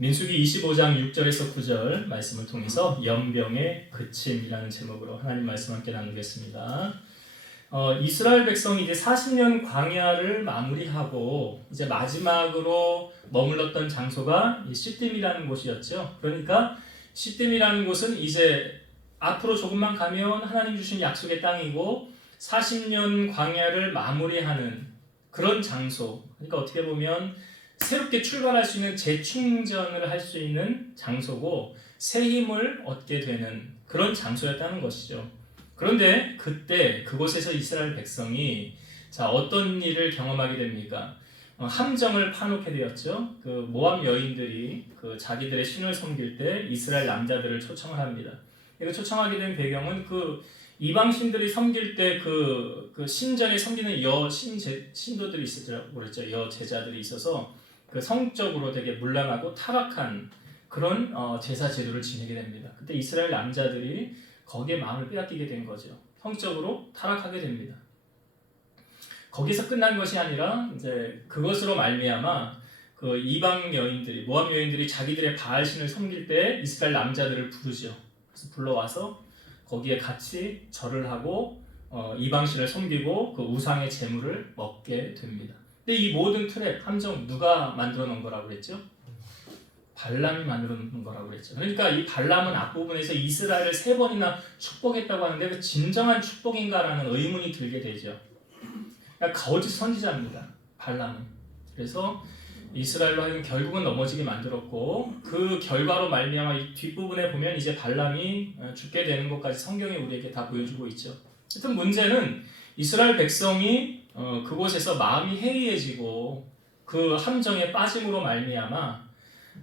민수기 25장 6절에서 9절 말씀을 통해서 연병의 그침이라는 제목으로 하나님 말씀 함께 나누겠습니다. 어, 이스라엘 백성이 이제 40년 광야를 마무리하고 이제 마지막으로 머물렀던 장소가 이 시딤이라는 곳이었죠. 그러니까 시딤이라는 곳은 이제 앞으로 조금만 가면 하나님 주신 약속의 땅이고 40년 광야를 마무리하는 그런 장소. 그러니까 어떻게 보면 새롭게 출발할 수 있는 재충전을 할 수 있는 장소고 새 힘을 얻게 되는 그런 장소였다는 것이죠. 그런데 그때 그곳에서 이스라엘 백성이 자 어떤 일을 경험하게 됩니까? 어, 함정을 파놓게 되었죠. 그 모압 여인들이 그 자기들의 신을 섬길 때 이스라엘 남자들을 초청을 합니다. 이거 초청하게 된 배경은 그 이방 신들이 섬길 때그 그 신전에 섬기는 여 신제 신도들이 있었다고 그랬죠. 여 제자들이 있어서 그 성적으로 되게 문란하고 타락한 그런 어, 제사 제도를 지내게 됩니다. 그때 이스라엘 남자들이 거기에 마음을 빼앗기게 된 거죠. 성적으로 타락하게 됩니다. 거기서 끝난 것이 아니라 이제 그것으로 말미암아 그 이방 여인들이 모함 여인들이 자기들의 바알 신을 섬길 때 이스라엘 남자들을 부르죠. 그래서 불러와서 거기에 같이 절을 하고 어, 이방 신을 섬기고 그 우상의 제물을 먹게 됩니다. 근데 이 모든 트랩 함정 누가 만들어 놓은 거라고 그랬죠? 발람이 만들어 놓은 거라고 그랬죠. 그러니까 이 발람은 앞부분에서 이스라엘을 세 번이나 축복했다고 하는데 그 진정한 축복인가라는 의문이 들게 되죠. 그러니까 거짓 선지자입니다. 발람은. 그래서 이스라엘로 하여금 결국은 넘어지게 만들었고 그 결과로 말미암아 이 뒷부분에 보면 이제 발람이 어, 죽게 되는 것까지 성경이 우리에게 다 보여주고 있죠. 하여튼 문제는 이스라엘 백성이 어, 그곳에서 마음이 해이해지고 그 함정에 빠짐으로 말미암아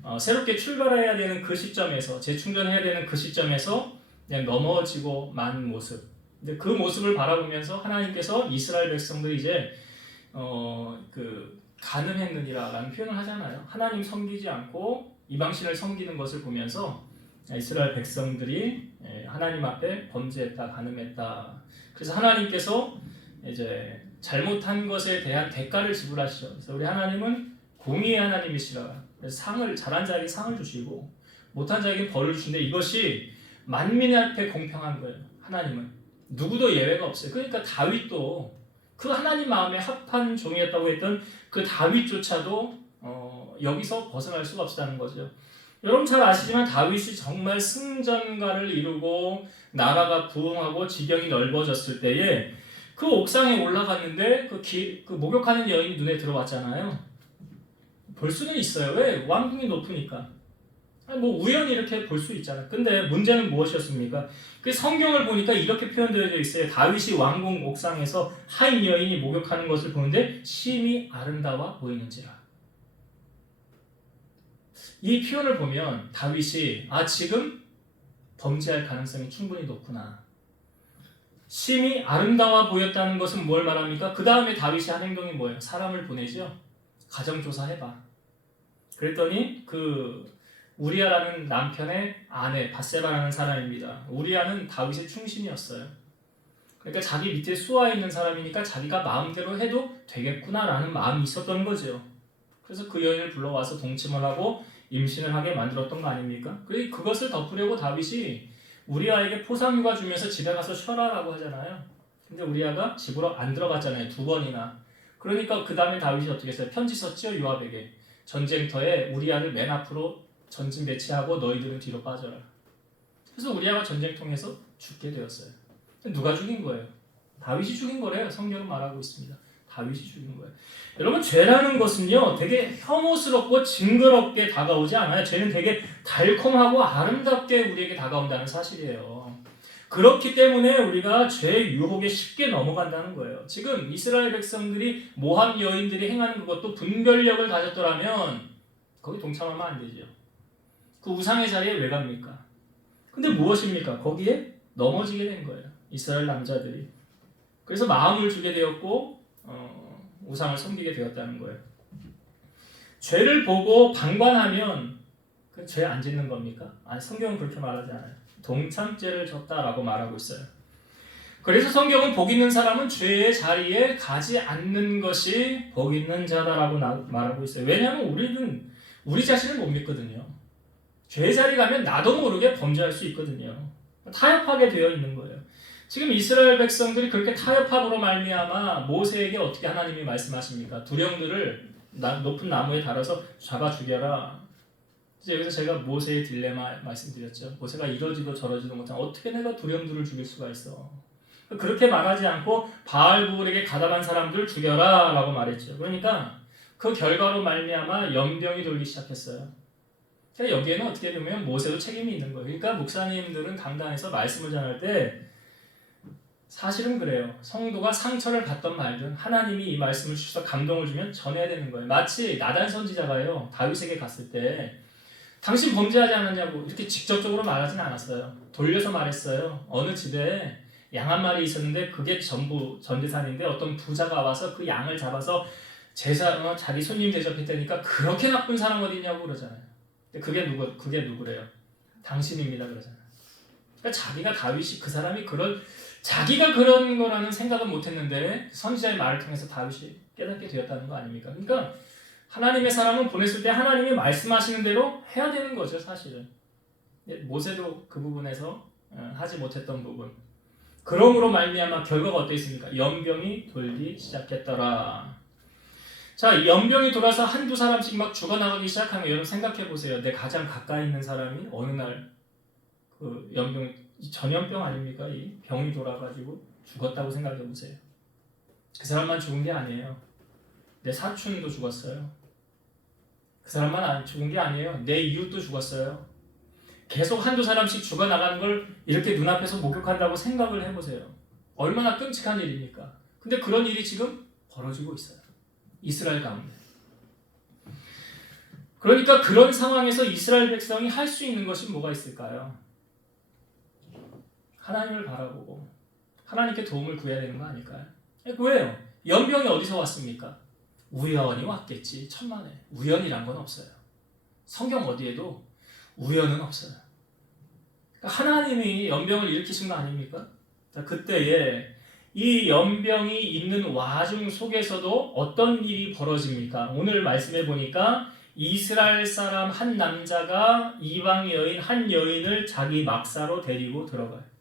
어, 새롭게 출발해야 되는 그 시점에서 재충전해야 되는 그 시점에서 그냥 넘어지고 만 모습. 근데 그 모습을 바라보면서 하나님께서 이스라엘 백성들이 이제 어 그 가늠했느니라라는 표현을 하잖아요. 하나님 섬기지 않고 이방신을 섬기는 것을 보면서 이스라엘 백성들이 예, 하나님 앞에 범죄했다, 가늠했다. 그래서 하나님께서 이제 잘못한 것에 대한 대가를 지불하시죠. 그래서 우리 하나님은 공의의 하나님이시라. 상을 잘한 자에게 상을 주시고 못한 자에게 벌을 주신데 이것이 만민 앞에 공평한 거예요. 하나님은 누구도 예외가 없어요. 그러니까 다윗도 그 하나님 마음에 합한 종이었다고 했던 그 다윗조차도 어, 여기서 벗어날 수가 없다는 거죠. 여러분 잘 아시지만 다윗이 정말 승전가를 이루고 나라가 부흥하고 지경이 넓어졌을 때에 그 옥상에 올라갔는데 그, 기, 그 목욕하는 여인이 눈에 들어왔잖아요. 볼 수는 있어요. 왜? 왕궁이 높으니까. 아니, 뭐 우연히 이렇게 볼 수 있잖아요. 근데 문제는 무엇이었습니까? 그 성경을 보니까 이렇게 표현되어 있어요. 다윗이 왕궁 옥상에서 하인 여인이 목욕하는 것을 보는데 심히 아름다워 보이는지라. 이 표현을 보면 다윗이 아 지금 범죄할 가능성이 충분히 높구나. 심히 아름다워 보였다는 것은 뭘 말합니까? 그 다음에 다윗이 한 행동이 뭐예요? 사람을 보내죠. 가정조사 해봐. 그랬더니 그 우리아라는 남편의 아내 바세바라는 사람입니다. 우리아는 다윗의 충신이었어요. 그러니까 자기 밑에 수아 있는 사람이니까 자기가 마음대로 해도 되겠구나라는 마음이 있었던 거죠. 그래서 그 여인을 불러와서 동침을 하고 임신을 하게 만들었던 거 아닙니까? 그리고 그것을 덮으려고 다윗이 우리 아에게 포상휴가 주면서 집에 가서 쉬어라라고 하잖아요. 근데 우리 아가 집으로 안 들어갔잖아요. 두 번이나. 그러니까 그 다음에 다윗이 어떻게 했어요? 편지 썼죠 요압에게. 전쟁터에 우리 아를 맨 앞으로 전진 배치하고 너희들은 뒤로 빠져라. 그래서 우리 아가 전쟁통에서 죽게 되었어요. 누가 죽인 거예요? 다윗이 죽인 거래요. 성경은 말하고 있습니다. 다윗이 죽인 거예요. 여러분 죄라는 것은요 되게 혐오스럽고 징그럽게 다가오지 않아요. 죄는 되게 달콤하고 아름답게 우리에게 다가온다는 사실이에요. 그렇기 때문에 우리가 죄의 유혹에 쉽게 넘어간다는 거예요. 지금 이스라엘 백성들이 모함 여인들이 행하는 그것도 분별력을 가졌더라면 거기 동참하면 안 되죠. 그 우상의 자리에 왜 갑니까? 근데 무엇입니까? 거기에 넘어지게 된 거예요. 이스라엘 남자들이. 그래서 마음을 주게 되었고 어, 우상을 섬기게 되었다는 거예요. 죄를 보고 방관하면 그 죄 안 짓는 겁니까? 아니 성경은 그렇게 말하지 않아요. 동참죄를 졌다라고 말하고 있어요. 그래서 성경은 복 있는 사람은 죄의 자리에 가지 않는 것이 복 있는 자다라고 나, 말하고 있어요. 왜냐하면 우리는 우리 자신을 못 믿거든요. 죄 자리 가면 나도 모르게 범죄할 수 있거든요. 타협하게 되어 있는 거예요. 지금 이스라엘 백성들이 그렇게 타협함으로 말미암아 모세에게 어떻게 하나님이 말씀하십니까? 두령들을 나- 높은 나무에 달아서 잡아 죽여라. 여기서 제가 모세의 딜레마 말씀드렸죠. 모세가 이러지도 저러지도 못한 어떻게 내가 두령들을 죽일 수가 있어? 그렇게 말하지 않고 바알부울에게 가담한 사람들 죽여라 라고 말했죠. 그러니까 그 결과로 말미암아 연병이 돌기 시작했어요. 그러니까 여기에는 어떻게 보면 모세도 책임이 있는 거예요. 그러니까 목사님들은 강단에서 말씀을 전할 때 사실은 그래요. 성도가 상처를 받던 말든 하나님이 이 말씀을 주셔서 감동을 주면 전해야 되는 거예요. 마치 나단 선지자가요. 다윗에게 갔을 때 당신 범죄하지 않았냐고 이렇게 직접적으로 말하진 않았어요. 돌려서 말했어요. 어느 집에 양 한 마리 있었는데 그게 전부 전재산인데 어떤 부자가 와서 그 양을 잡아서 제사 어, 자기 손님 대접했다니까 그렇게 나쁜 사람 어디 있냐고 그러잖아요. 근데 그게 누구 그게 누구래요? 당신입니다 그러잖아요. 그러니까 자기가 다윗이 그 사람이 그런 자기가 그런 거라는 생각은 못했는데 선지자의 말을 통해서 다윗이 깨닫게 되었다는 거 아닙니까? 그러니까 하나님의 사람은 보냈을 때 하나님이 말씀하시는 대로 해야 되는 거죠 사실은. 예, 모세도 그 부분에서 어, 하지 못했던 부분. 그러므로 말미암아 결과가 어땠습니까? 연병이 돌기 시작했더라. 자, 연병이 돌아서 한두 사람씩 막 죽어나가기 시작하면 여러분 생각해 보세요. 내 가장 가까이 있는 사람이 어느 날 그 연병 이 전염병 아닙니까? 이 병이 돌아가지고 죽었다고 생각해 보세요. 그 사람만 죽은 게 아니에요. 내 사촌도 죽었어요. 그 사람만 안 죽은 게 아니에요. 내 이웃도 죽었어요. 계속 한두 사람씩 죽어나가는 걸 이렇게 눈앞에서 목격한다고 생각을 해보세요. 얼마나 끔찍한 일입니까? 근데 그런 일이 지금 벌어지고 있어요. 이스라엘 가운데. 그러니까 그런 상황에서 이스라엘 백성이 할 수 있는 것이 뭐가 있을까요? 하나님을 바라보고 하나님께 도움을 구해야 되는 거 아닐까요? 왜요? 연병이 어디서 왔습니까? 우연히 왔겠지 천만에 우연이란 건 없어요. 성경 어디에도 우연은 없어요. 그러니까 하나님이 연병을 일으키신 거 아닙니까? 자, 그때에 이 연병이 있는 와중 속에서도 어떤 일이 벌어집니까? 오늘 말씀해 보니까 이스라엘 사람 한 남자가 이방 여인 한 여인을 자기 막사로 데리고 들어가요.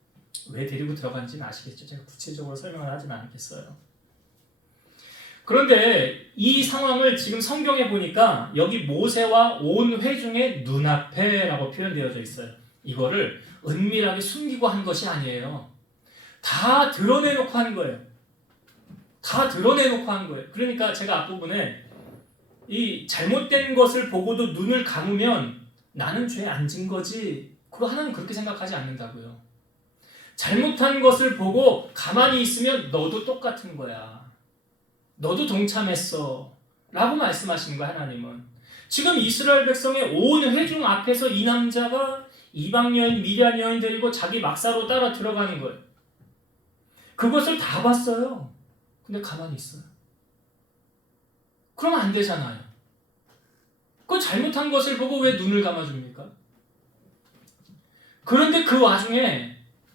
왜 데리고 들어간지는 아시겠죠? 제가 구체적으로 설명을 하진 않겠어요. 그런데 이 상황을 지금 성경에 보니까 여기 모세와 온 회중의 눈앞에라고 표현되어져 있어요. 이거를 은밀하게 숨기고 한 것이 아니에요. 다 드러내놓고 한 거예요. 다 드러내놓고 한 거예요. 그러니까 제가 앞부분에 이 잘못된 것을 보고도 눈을 감으면 나는 죄안진 거지. 그거 하나님 그렇게 생각하지 않는다고요. 잘못한 것을 보고 가만히 있으면 너도 똑같은 거야. 너도 동참했어. 라고 말씀하시는 거야, 하나님은. 지금 이스라엘 백성의 온 회중 앞에서 이 남자가 이방 여인, 미디안 여인 데리고 자기 막사로 따라 들어가는 거예요. 그것을 다 봤어요. 근데 가만히 있어요. 그러면 안 되잖아요. 그 잘못한 것을 보고 왜 눈을 감아줍니까? 그런데 그 와중에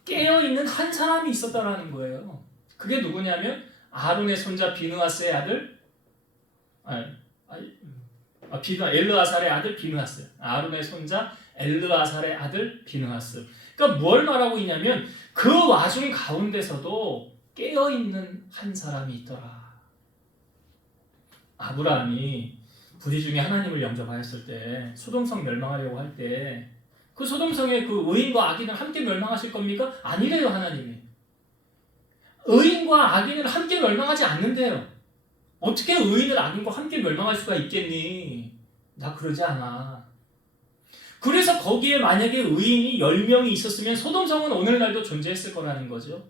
깨어 있는 한 사람이 있었다라는 거예요. 그게 누구냐면 아론의 손자 비느하스의 아들 아니, 아니, 아, 비느 엘르아살의 아들 비느하스. 아론의 손자 엘르아살의 아들 비느하스. 그러니까 뭘 말하고 있냐면 그 와중 가운데서도 깨어 있는 한 사람이 있더라. 아브라함이 부디 중에 하나님을 영접하였을 때 소돔성 멸망하려고 할 때 그 소돔성의 그 의인과 악인을 함께 멸망하실 겁니까? 아니래요 하나님이. 의인과 악인을 함께 멸망하지 않는데요. 어떻게 의인을 악인과 함께 멸망할 수가 있겠니? 나 그러지 않아. 그래서 거기에 만약에 의인이 10명이 있었으면 소돔성은 오늘날도 존재했을 거라는 거죠.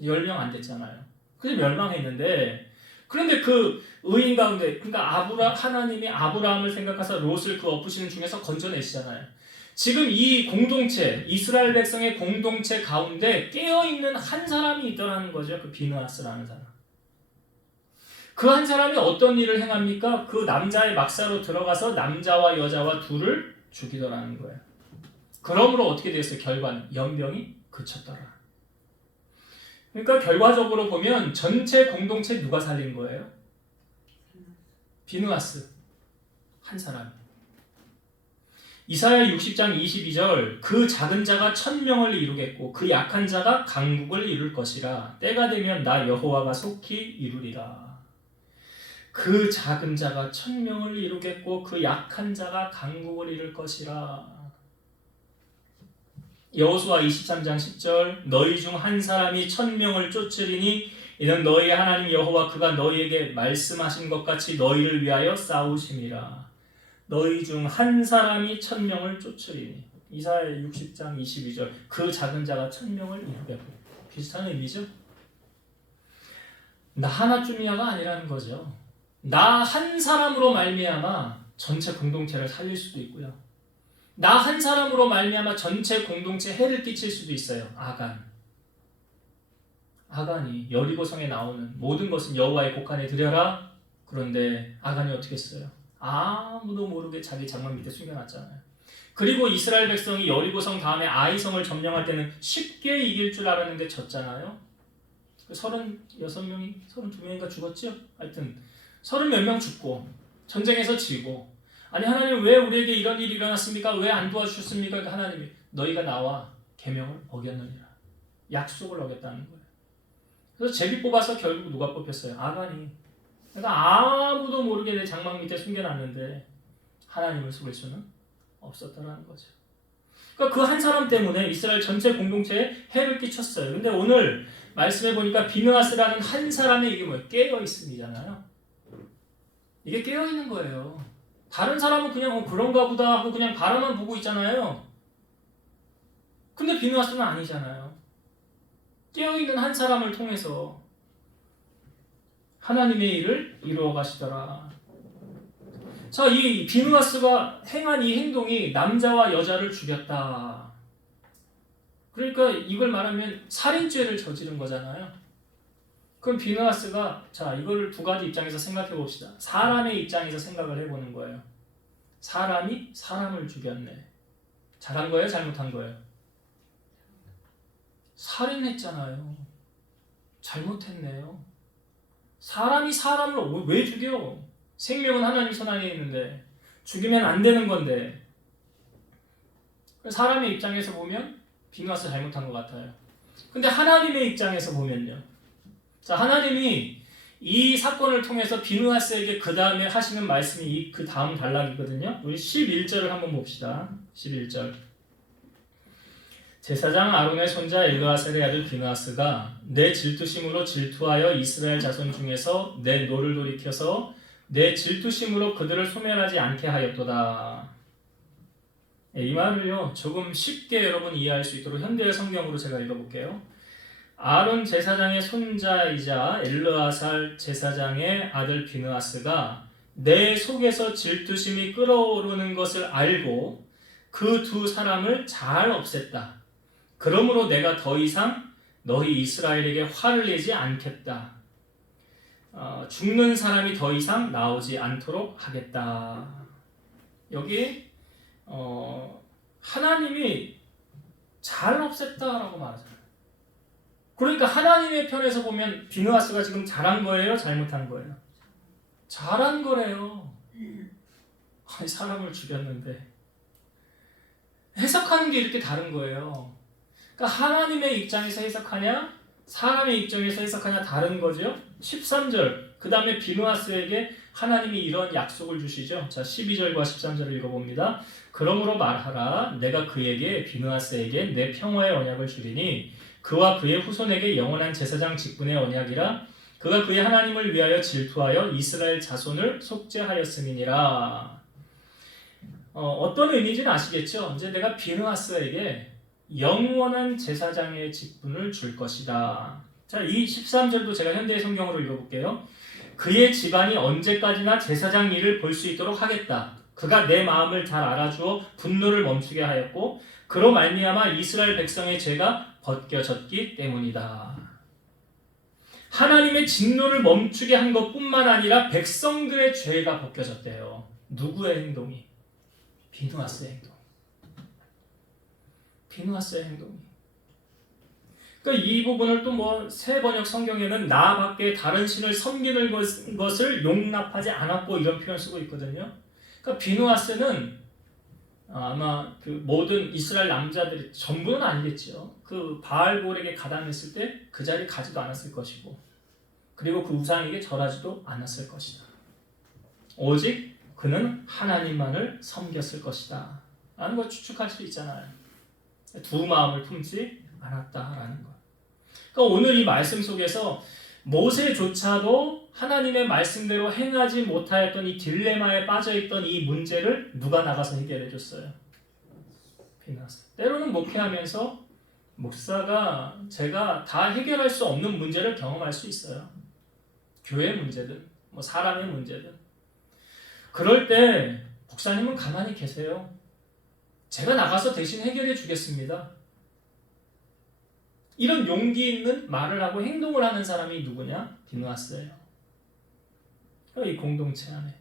10명 안 됐잖아요. 그래서 멸망했는데 그런데 그 의인 가운데 그러니까 아브라 하나님이 아브라함을 생각해서 롯을 그 엎으시는 중에서 건져내시잖아요. 지금 이 공동체 이스라엘 백성의 공동체 가운데 깨어 있는 한 사람이 있더라는 거죠. 그 비느하스라는 사람. 그 한 사람이 어떤 일을 행합니까? 그 남자의 막사로 들어가서 남자와 여자와 둘을 죽이더라는 거예요. 그러므로 어떻게 됐어요? 결과는 연병이 그쳤더라. 그러니까 결과적으로 보면 전체 공동체 누가 살린 거예요? 비누아스 한 사람. 이사야 60장 22절 그 작은 자가 천명을 이루겠고 그 약한 자가 강국을 이룰 것이라 때가 되면 나 여호와가 속히 이루리라. 그 작은 자가 천명을 이루겠고 그 약한 자가 강국을 이룰 것이라. 여호수아 23장 10절 너희 중 한 사람이 천명을 쫓으리니 이는 너희 하나님 여호와 그가 너희에게 말씀하신 것 같이 너희를 위하여 싸우심이라. 너희 중 한 사람이 천명을 쫓으리니 이사야 60장 22절 그 작은 자가 천명을 이루겠고 비슷한 의미죠. 나 하나쯤이야가 아니라는 거죠. 나 한 사람으로 말미암아 전체 공동체를 살릴 수도 있고요. 나 한 사람으로 말미암아 전체 공동체 해를 끼칠 수도 있어요. 아간. 아간이 여리고성에 나오는 모든 것은 여호와의 곡간에 드려라. 그런데 아간이 어떻게 했어요? 아무도 모르게 자기 장막 밑에 숨겨놨잖아요. 그리고 이스라엘 백성이 여리고성 다음에 아이성을 점령할 때는 쉽게 이길 줄 알았는데 졌잖아요. 그 36명이 32명인가 죽었죠? 하여튼 30몇 명 죽고 전쟁에서 지고 아니 하나님 왜 우리에게 이런 일이 일어났습니까? 왜 안 도와주셨습니까? 그러니까 하나님이 너희가 나와 계명을 어겼느니라. 약속을 어겼다는 거예요. 그래서 제비 뽑아서 결국 누가 뽑혔어요? 아간이. 그러니까 아무도 모르게 내 장막 밑에 숨겨놨는데 하나님을 속일 수는 없었다라는 거죠. 그러니까 그 한 사람 때문에 이스라엘 전체 공동체에 해를 끼쳤어요. 근데 오늘 말씀해 보니까 비느하스라는 한 사람의 뭐예요? 깨어 있음이잖아요. 이게 깨어 있는 거예요. 다른 사람은 그냥 어, 그런가 보다 하고 그냥 바라만 보고 있잖아요. 근데 비느하스는 아니잖아요. 깨어 있는 한 사람을 통해서 하나님의 일을 이루어 가시더라. 자, 이 비누아스가 행한 이 행동이 남자와 여자를 죽였다. 그러니까 이걸 말하면 살인죄를 저지른 거잖아요. 그럼 비누아스가 자, 이거를 두 가지 입장에서 생각해 봅시다. 사람의 입장에서 생각을 해 보는 거예요. 사람이 사람을 죽였네. 잘한 거예요, 잘못한 거예요? 살인했잖아요. 잘못했네요. 사람이 사람을 왜 죽여? 생명은 하나님 손 안에 있는데 죽이면 안 되는 건데 사람의 입장에서 보면 비누아스 잘못한 것 같아요. 근데 하나님의 입장에서 보면요. 자 하나님이 이 사건을 통해서 비누아스에게 그 다음에 하시는 말씀이 그 다음 단락이거든요. 우리 11절을 한번 봅시다. 11절. 제사장 아론의 손자 엘르아셀의 아들 비누아스가 내 질투심으로 질투하여 이스라엘 자손 중에서 내 노를 돌이켜서 내 질투심으로 그들을 소멸하지 않게 하였도다. 예, 이 말을요 조금 쉽게 여러분 이해할 수 있도록 현대 성경으로 제가 읽어볼게요. 아론 제사장의 손자이자 엘르아살 제사장의 아들 비느하스가 내 속에서 질투심이 끓어오르는 것을 알고 그 두 사람을 잘 없앴다. 그러므로 내가 더 이상 너희 이스라엘에게 화를 내지 않겠다. 어, 죽는 사람이 더 이상 나오지 않도록 하겠다. 여기 어, 하나님이 잘 없앴다라고 말하잖아요. 그러니까 하나님의 편에서 보면 비누아스가 지금 잘한 거예요, 잘못한 거예요? 잘한 거래요. 아니, 사람을 죽였는데 해석하는 게 이렇게 다른 거예요. 그러니까 하나님의 입장에서 해석하냐, 사람의 입장에서 해석하냐 다른 거죠. 13절. 그 다음에 비누아스에게 하나님이 이런 약속을 주시죠. 자, 12절과 13절을 읽어봅니다. 그러므로 말하라. 내가 그에게 비누아스에게 내 평화의 언약을 주리니 그와 그의 후손에게 영원한 제사장 직분의 언약이라. 그가 그의 하나님을 위하여 질투하여 이스라엘 자손을 속죄하였음이니라. 어, 어떤 의미인지는 아시겠죠? 이제 내가 비누아스에게 영원한 제사장의 직분을 줄 것이다. 자, 이 13절도 제가 현대 성경으로 읽어볼게요. 그의 집안이 언제까지나 제사장 일을 볼 수 있도록 하겠다. 그가 내 마음을 잘 알아주어 분노를 멈추게 하였고 그로 말미암아 이스라엘 백성의 죄가 벗겨졌기 때문이다. 하나님의 진노를 멈추게 한 것뿐만 아니라 백성들의 죄가 벗겨졌대요. 누구의 행동이? 비누아스의 행동. 비누아스의 행동이. 그러니까 이 부분을 또 뭐 새 번역 성경에는 나밖에 다른 신을 섬기는 것, 것을 용납하지 않았고 이런 표현 쓰고 있거든요. 그러니까 비누아스는 아, 아마 그 모든 이스라엘 남자들이 전부는 아니겠죠. 그 바알볼에게 가담했을 때 그 자리 가지도 않았을 것이고 그리고 그 우상에게 절하지도 않았을 것이다. 오직 그는 하나님만을 섬겼을 것이다. 라는 걸 추측할 수 있잖아요. 두 마음을 품지 않았다라는 것. 그러니까 오늘 이 말씀 속에서 모세조차도 하나님의 말씀대로 행하지 못하였던 이 딜레마에 빠져있던 이 문제를 누가 나가서 해결해 줬어요? 피나스. 때로는 목회하면서 목사가 제가 다 해결할 수 없는 문제를 경험할 수 있어요. 교회 문제든 뭐 사람의 문제든. 그럴 때 목사님은 가만히 계세요. 제가 나가서 대신 해결해 주겠습니다. 이런 용기 있는 말을 하고 행동을 하는 사람이 누구냐? 비누아스예요. 이 공동체 안에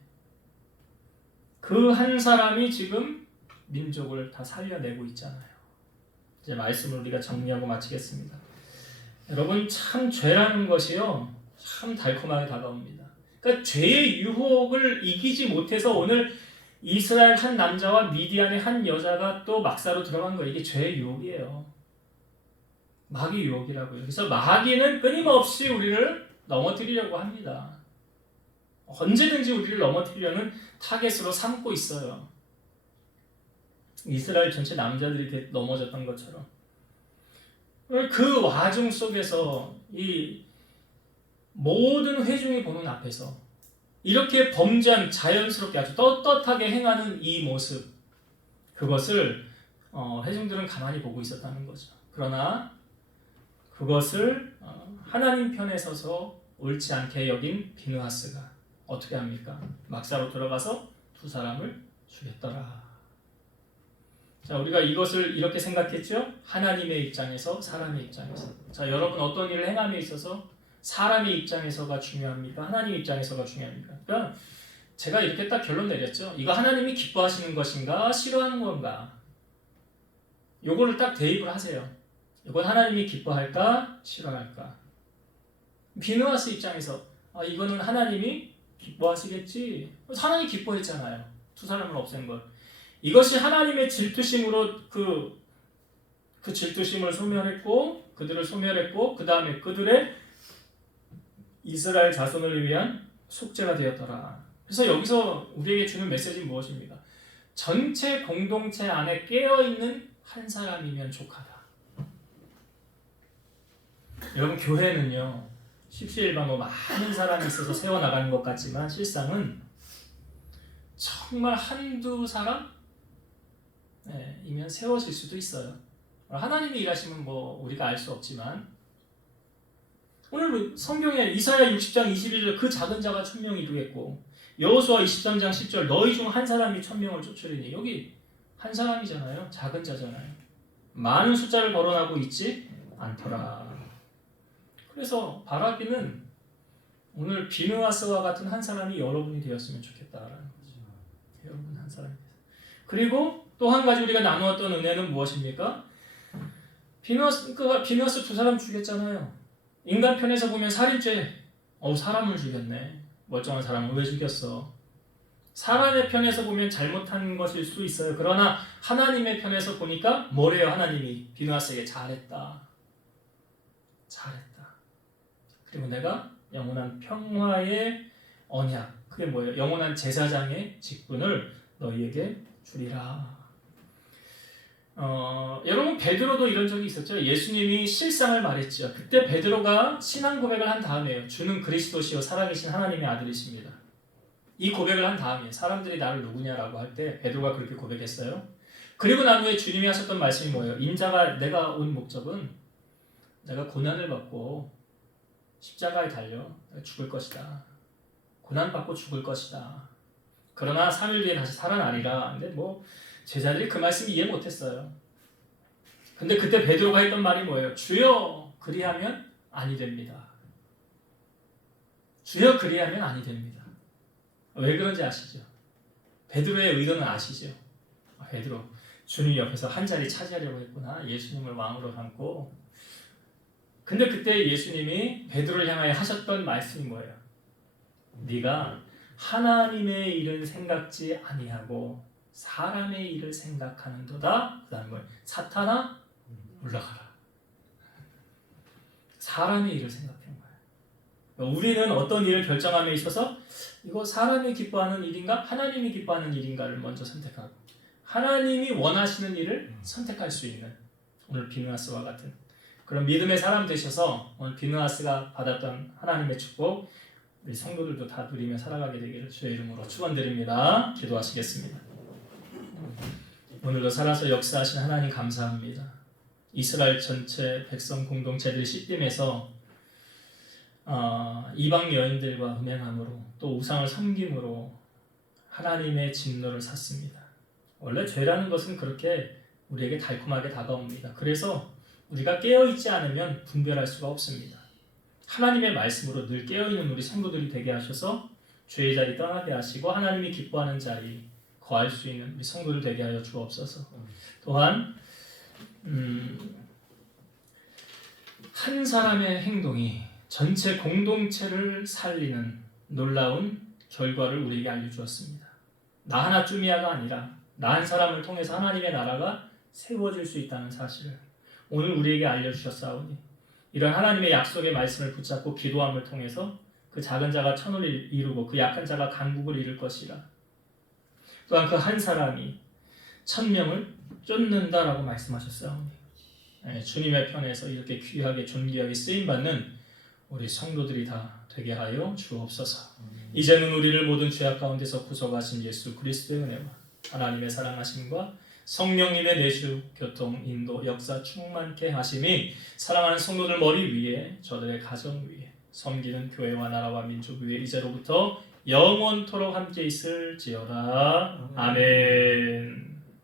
그 한 사람이 지금 민족을 다 살려내고 있잖아요. 이제 말씀을 우리가 정리하고 마치겠습니다. 여러분 참 죄라는 것이요 참 달콤하게 다가옵니다. 그러니까 죄의 유혹을 이기지 못해서 오늘 이스라엘 한 남자와 미디안의 한 여자가 또 막사로 들어간 거 이게 죄의 유혹이에요. 마귀 유혹이라고요. 그래서 마귀는 끊임없이 우리를 넘어뜨리려고 합니다. 언제든지 우리를 넘어뜨리려는 타겟으로 삼고 있어요. 이스라엘 전체 남자들이 넘어졌던 것처럼. 그 와중 속에서 이 모든 회중이 보는 앞에서 이렇게 범죄한 자연스럽게 아주 떳떳하게 행하는 이 모습 그것을 어, 회중들은 가만히 보고 있었다는 거죠. 그러나 그것을 어, 하나님 편에 서서 옳지 않게 여긴 비누하스가 어떻게 합니까? 막사로 들어가서 두 사람을 죽였더라. 자, 우리가 이것을 이렇게 생각했죠? 하나님의 입장에서, 사람의 입장에서. 자, 여러분 어떤 일을 행함에 있어서 사람의 입장에서가 중요합니까? 하나님 입장에서가 중요합니까? 그러니까 제가 이렇게 딱 결론 내렸죠. 이거 하나님이 기뻐하시는 것인가, 싫어하는 건가? 요거를 딱 대입을 하세요. 이건 하나님이 기뻐할까, 싫어할까? 비누아스 입장에서 아, 이거는 하나님이 기뻐하시겠지. 하나님 기뻐했잖아요. 두 사람을 없앤 걸. 이것이 하나님의 질투심으로 그, 그 질투심을 소멸했고, 그들을 소멸했고, 그 다음에 그들의 이스라엘 자손을 위한 속죄가 되었더라. 그래서 여기서 우리에게 주는 메시지는 무엇입니까? 전체 공동체 안에 깨어있는 한 사람이면 족하다. 여러분, 교회는요, 십시일반 뭐 많은 사람이 있어서 세워나가는 것 같지만 실상은 정말 한두 사람 네, 이면 세워질 수도 있어요. 하나님이 일하시면 뭐 우리가 알 수 없지만 오늘 성경에 이사야 60장 21절 그 작은 자가 천명이 이루겠고 여호수아 23장 10절 너희 중 한 사람이 천명을 쫓으리니 여기 한 사람이잖아요. 작은 자잖아요. 많은 숫자를 거론하고 있지 않더라. 그래서 바라기는 오늘 비누아스와 같은 한 사람이 여러분이 되었으면 좋겠다라는 거죠. 여러분 한 사람이. 그리고 또 한 가지 우리가 나누었던 은혜는 무엇입니까? 비누아스, 그 비누아스 두 사람 죽였잖아요. 인간 편에서 보면 살인죄, 어 사람을 죽였네. 멀쩡한 사람을 왜 죽였어? 사람의 편에서 보면 잘못한 것일 수 있어요. 그러나 하나님의 편에서 보니까 뭐래요? 하나님이 비누아스에게 잘했다. 잘했다. 그리고 내가 영원한 평화의 언약, 그게 뭐예요? 영원한 제사장의 직분을 너희에게 주리라. 어, 여러분 베드로도 이런 적이 있었죠. 예수님이 실상을 말했죠. 그때 베드로가 신앙 고백을 한 다음에요. 주는 그리스도시요 살아계신 하나님의 아들이십니다. 이 고백을 한 다음에 사람들이 나를 누구냐라고 할 때 베드로가 그렇게 고백했어요. 그리고 난 후에 주님이 하셨던 말씀이 뭐예요? 인자가 내가 온 목적은 내가 고난을 받고 십자가에 달려 죽을 것이다. 고난 받고 죽을 것이다. 그러나 3일 뒤에 다시 살아나리라. 근데 뭐 제자들이 그 말씀 이해 못했어요. 근데 그때 베드로가 했던 말이 뭐예요? 주여 그리하면 아니 됩니다. 주여 그리하면 아니 됩니다. 왜 그런지 아시죠? 베드로의 의도는 아시죠? 아, 베드로 주님 옆에서 한 자리 차지하려고 했구나. 예수님을 왕으로 삼고. 근데 그때 예수님이 베드로를 향하여 하셨던 말씀이 뭐예요? 네가 하나님의 일은 생각지 아니하고 사람의 일을 생각하는도다. 그다음에 뭐 사탄아 올라가라. 사람의 일을 생각하는 거예요. 우리는 어떤 일을 결정함에 있어서 이거 사람이 기뻐하는 일인가 하나님이 기뻐하는 일인가를 먼저 선택하고 하나님이 원하시는 일을 선택할 수 있는 오늘 비누아스와 같은 그런 믿음의 사람 되셔서 오늘 비누아스가 받았던 하나님의 축복 우리 성도들도 다 누리며 살아가게 되기를 주의 이름으로 축원드립니다. 기도하시겠습니다. 오늘도 살아서 역사하신 하나님 감사합니다. 이스라엘 전체 백성 공동체들이 시딤에서 어, 이방 여인들과 음행함으로 또 우상을 섬김으로 하나님의 진노를 샀습니다. 원래 죄라는 것은 그렇게 우리에게 달콤하게 다가옵니다. 그래서 우리가 깨어 있지 않으면 분별할 수가 없습니다. 하나님의 말씀으로 늘 깨어 있는 우리 성도들이 되게 하셔서 죄의 자리 떠나게 하시고 하나님이 기뻐하는 자리 거할 수 있는 우리 성도들 되게 하여 주옵소서. 또한 음, 한 사람의 행동이 전체 공동체를 살리는 놀라운 결과를 우리에게 알려주었습니다. 나 하나쯤이야가 아니라 나 한 사람을 통해서 하나님의 나라가 세워질 수 있다는 사실을 오늘 우리에게 알려주셨사오니 이런 하나님의 약속의 말씀을 붙잡고 기도함을 통해서 그 작은 자가 천을 이루고 그 약한 자가 강국을 이룰 것이라 또한 그 한 사람이 천명을 쫓는다라고 말씀하셨사오니 예, 주님의 편에서 이렇게 귀하게 존귀하게 쓰임 받는 우리 성도들이 다 되게 하여 주옵소서. 이제는 우리를 모든 죄악 가운데서 구속하신 예수 그리스도의 은혜와 하나님의 사랑하심과 성령님의 내주 교통 인도 역사 충만케 하심이 사랑하는 성도들 머리 위에 저들의 가정 위에 섬기는 교회와 나라와 민족 위에 이제로부터 영원토록 함께 있을지어다 아멘.